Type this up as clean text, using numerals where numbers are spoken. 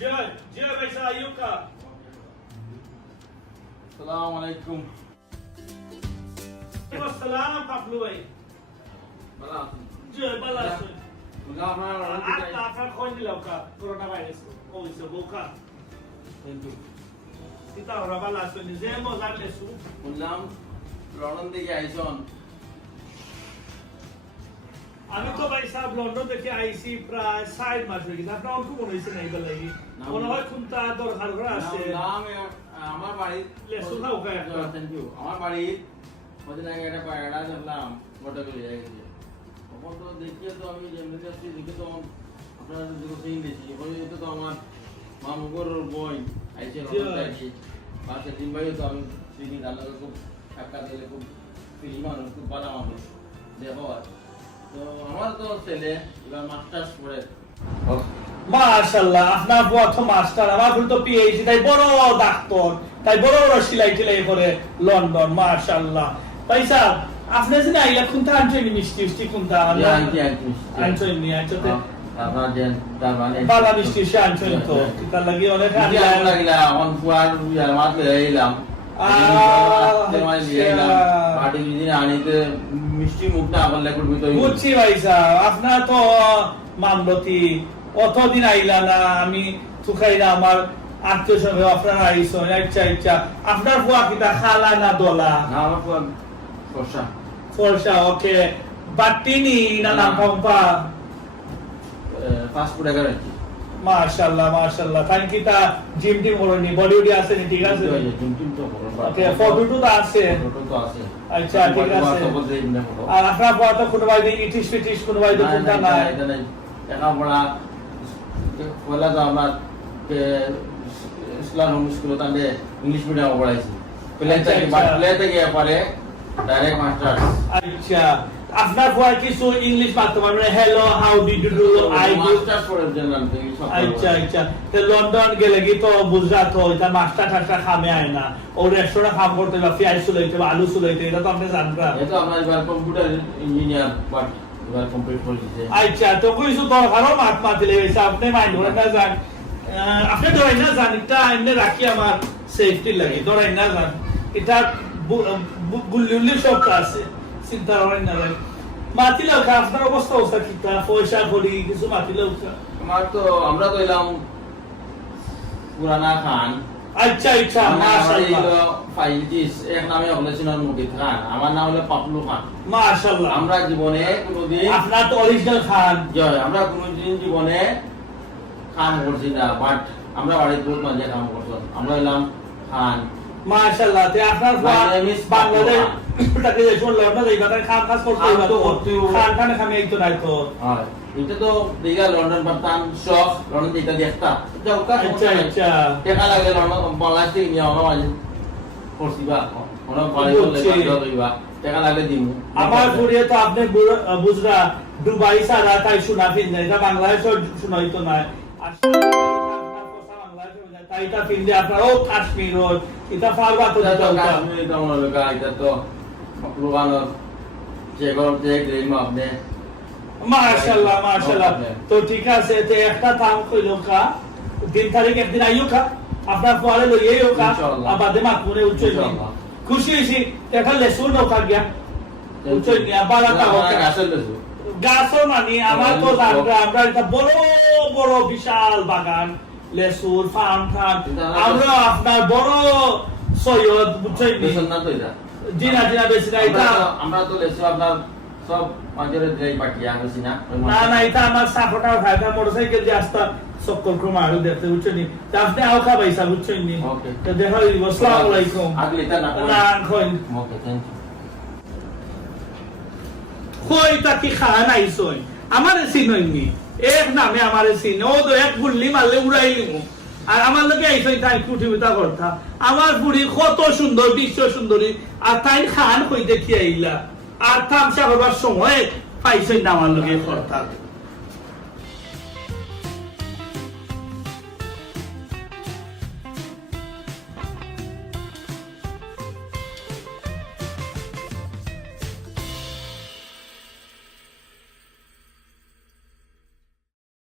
जय वैसा आयु का अस्सलाम वालेकुम सलाम पापलू भाई बला जय बला मुला আপনার आता আপনার কোন দিলাও কা করোনা ভাইরাস ও ইসে বোকা থ্যাংক ইউ কিতা ওরা বালা শুনি যে মজা লেসু বললাম লন্ডন থেকে আইছন আমি তো ভাই সাহেব লন্ডন থেকে আইছি প্রায় 60 মাস হয়ে গেছে আপনার অল্প মনে হইছে না এই বেলায় মনে হয় কোনটা দরকার করে আছে নাম আমার বাড়ি লেসু খাও কা একটা থ্যাংক ইউ আমার বাড়ি মধ্যে লাগে একটা পায়রা দেখলাম ফটো তুলে গেছে তখন তো দেখিয়ে তো আমি যেমনি আসছি দেখে তো আপনার যেগুলো সিন দিয়েছি ওই তো আমার মামুগর বই আইছে লন্ডন থেকে পাঁচে দিন ভাই তো আমি সিনি দালাল খুব টাকা দিলে খুব ফ্রি মানুষ খুব ভালো মানুষ দেখো তো আমার তো ছেলে এবার মাস্টার্স পড়ে মাশাআল্লাহ আপনার বুয়া তো মাস্টার আমার ফুল তো পিএইচডি তাই বড় ডাক্তার তাই বড় বড় সেলাই টেলাই করে লন্ডন মাশাআল্লাহ পয়সা আপনি যে না ইলা কোনটা আনছেন মিষ্টি কোনটা আনছেন নি আনছেন আপনার যে তার মানে বালা মিষ্টি সে আনছেন তো এটা লাগি অনেক লাগিলা অন পুয়ার ইয়ার মাত লইলাম পার্টি দিন আনিতে মিষ্টি মুখটা আমার লেকুর ভিতরে বুঝছি ভাইসা আপনার তো মামলতি অতদিন আইলা না আমি তুখাইলা আমার আত্মীয় সঙ্গে আপনারা আইসো আচ্ছা আপনার বুয়া কিতা খালা না দোলা না আমার পুয়ার ফর্সা ফর্সা ওকে বাটিনি না নাম পাম্পা পাসপোর্ট এগার আছে মাশাআল্লাহ থ্যাংক ইউ তা জিম টিম করনি বডি উডি আছে নি ঠিক আছে জিম টিম তো করব ওকে ফটো তো আছে ফটো তো আছে আচ্ছা ঠিক আছে আর আপনার বুয়া তো কোনো ভাই ইটিস ফিটিস কোনো ভাই তো কোনটা না এটা নাই একা বড়া পয়লা তো আমরা ইসলাম স্কুলে তাহলে ইংলিশ মিডিয়ামে পড়াইছি প্লে থেকে পরে ডাইরেক্ট মাস্টার আচ্ছা আপনার বুয়া কিছু ইংলিশ পারতে পারবে hello how did you do I do master পড়ে জানেন আচ্ছা তে লন্ডন গেলে কি তো বুঝরাত এটা মাস্টার ঠাস্টার খামে আয় না ও রেস্টুরেন্টে কাম করতে বা পেঁয়াজ সুলাইতে বা আলু সুলাইতে এটা তো আপনি জানবেন এটা আমরা এবার কম্পিউটার ইঞ্জিনিয়ার বাট এবার কমপ্লিট করেছি আচ্ছা তো কিছু দরকারও মাত মাতিলে হইছে আপনি মাইন্ড করে না জান আপনি ধরেন না জান এটা এমনি রাখি আমার সেফটি লাগে ধরেন না জান এটা গুল্লি সব আছে চিন্তা করেন না ভাই মাতিলেও কা আপনার অবস্থা কিতা পয়সা করি কিছু মাতিলেও কা আমার তো আমরা তো এলাম পুরানা খান আচ্ছা মাশাআল্লাহ ফাইলজিস এক নামে বলেছিল মুকিত খান আমার নাম হলো পাপলু খান মাশাআল্লাহ আমরা জীবনে কোনোদিন আপনার তো অরিজিনাল খান জয় আমরা কোনোদিন জীবনে কাম করছি না বাট আমরা বাড়িতে বহুত মাঝে কাম করতাম আমরা এলাম খান মাশাআল্লাহ তে আপনার বাংলাদেশ টাকে যে শুনলে আপনার এই কথা খান খাস করতে হবে তো খান খান খামে এই তো নাই তো হ্যাঁ এটা তো দিগা লন্ডন পাতান শখ লন্ডন দিটা দেখতা যাও কা আচ্ছা টাকা লাগে লন্ডন বাংলাদেশ নিয়ে আমরা মাঝে করছিবা ওরা বাড়িতে লইবা টাকা লাগে দিমু আমার পুরিয়ে তো আপনি বুঝরা দুবাই সারা তাই শোনা ফিন এটা বাংলাদেশ শোনাই তো না তাইটা ফিন্দে আপনার ও কাশ্মীর ও এটা ফারবা তো কাশ্মীর তো মনে লগা এটা তো লোকানোর যে গরম যে গ্রেম আপনি মাশাআল্লাহ তো ঠিক আছে তে একটা দাম কইলো কা দিন তারিখ একদিন আইও কা আপনার পরে লইও কা আবাদে মা কোনে উচ্চই খুশি হইছি দেখা লেসুন ও কা গিয়া উচ্চই নিয়া বালাটা হোক গাছও মানে আমার তো আমরা এটা বড় বড় বিশাল বাগান লেসুর ফার্ম খান আমরা আপনার বড় সৈয়দ বুঝছেন না তো এটা জিনা বেশি না এটা আমরা তো লেসু আপনার সব পাঁচরে দেই পাঠিয়ে আনছি না না এটা আমার সাপোর্ট আর ভাইটা মোটরসাইকেল দিয়ে আসতা সকল ক্রমা আরো দেখতে বুঝছেন নি আপনি আও কা পয়সা বুঝছেন নি ওকে তো দেখা হইব আসসালামু আলাইকুম আগলে তা না কইন ওকে থ্যাংক ইউ কইতা কি খান আইছই আমারে চিনইনি এক নামে আমারে চিন ও তো এক গুল্লি মারলে উড়াইলিমু আর আমার লোকে আইছই তাই কুটিবিতা করতা আমার পুরি কত সুন্দর বিশ্ব সুন্দরী আর তাই খান কই দেখি আইলা আর তামসা করবার সময় পাইছই না আমার লোকে করতা